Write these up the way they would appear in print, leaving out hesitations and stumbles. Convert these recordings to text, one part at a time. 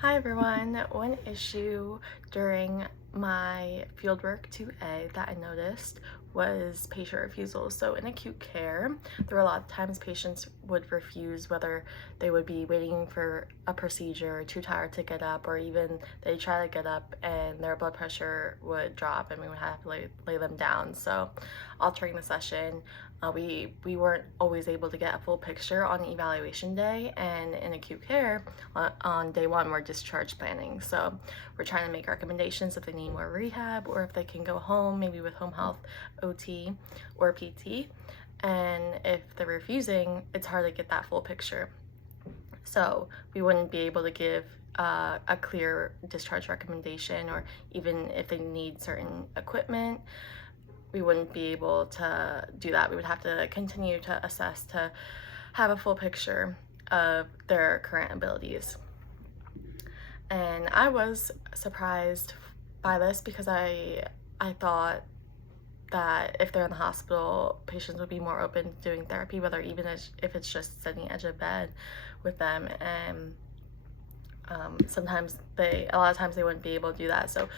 Hi everyone. One issue during my fieldwork 2A that I noticed was patient refusal. So in acute care, there were a lot of times patients would refuse, whether they would be waiting for a procedure, too tired to get up, or even they try to get up and their blood pressure would drop and we would have to lay them down. So altering the session, we weren't always able to get a full picture on evaluation day, and in acute care on day one we're discharge planning, so we're trying to make recommendations if they need more rehab or if they can go home, maybe with home health, OT, or PT. And if they're refusing, it's hard to get that full picture, so we wouldn't be able to give a clear discharge recommendation, or even if they need certain equipment, we wouldn't be able to do that. We would have to continue to assess to have a full picture of their current abilities. And I was surprised by this because I thought that if they're in the hospital, patients would be more open to doing therapy, whether even if it's just sitting edge of bed with them. And a lot of times they wouldn't be able to do that, so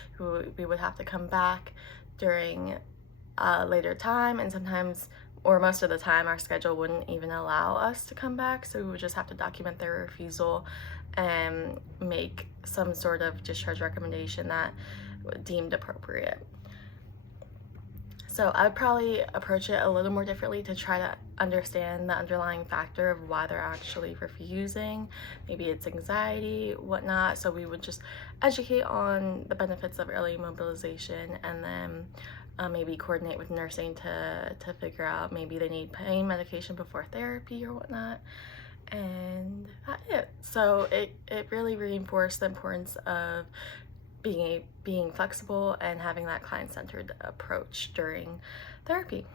we would have to come back during a later time, and sometimes, or most of the time, our schedule wouldn't even allow us to come back, so we would just have to document their refusal and make some sort of discharge recommendation that deemed appropriate. So I would probably approach it a little more differently to try to understand the underlying factor of why they're actually refusing. Maybe it's anxiety, whatnot. So we would just educate on the benefits of early mobilization, and then maybe coordinate with nursing to figure out maybe they need pain medication before therapy or whatnot. And that's it. So it really reinforced the importance of being flexible and having that client-centered approach during therapy.